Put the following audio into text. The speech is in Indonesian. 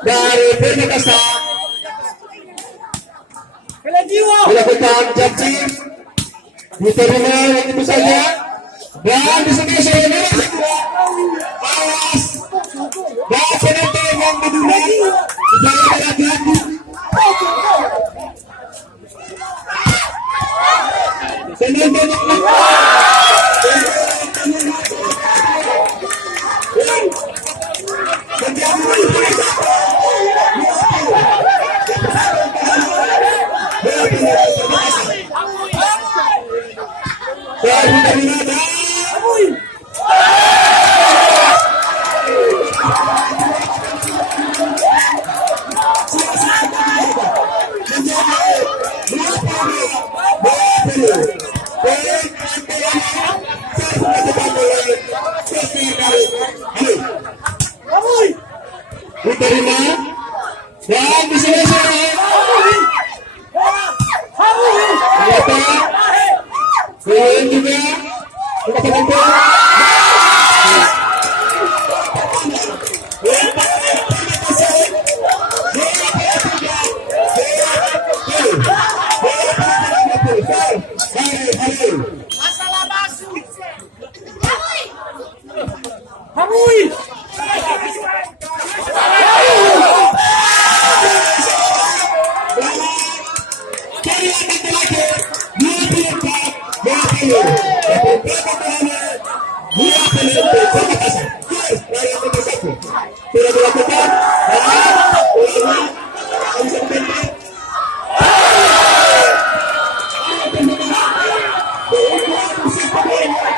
dari Perkasa dilakukan jumping diterima itu saja dan di sini saya awas dan penonton yang berdua jangan hati-hati diterima dan diselesaikan kemudian juga kita penonton Masalah masuk. sudah dilakukan dan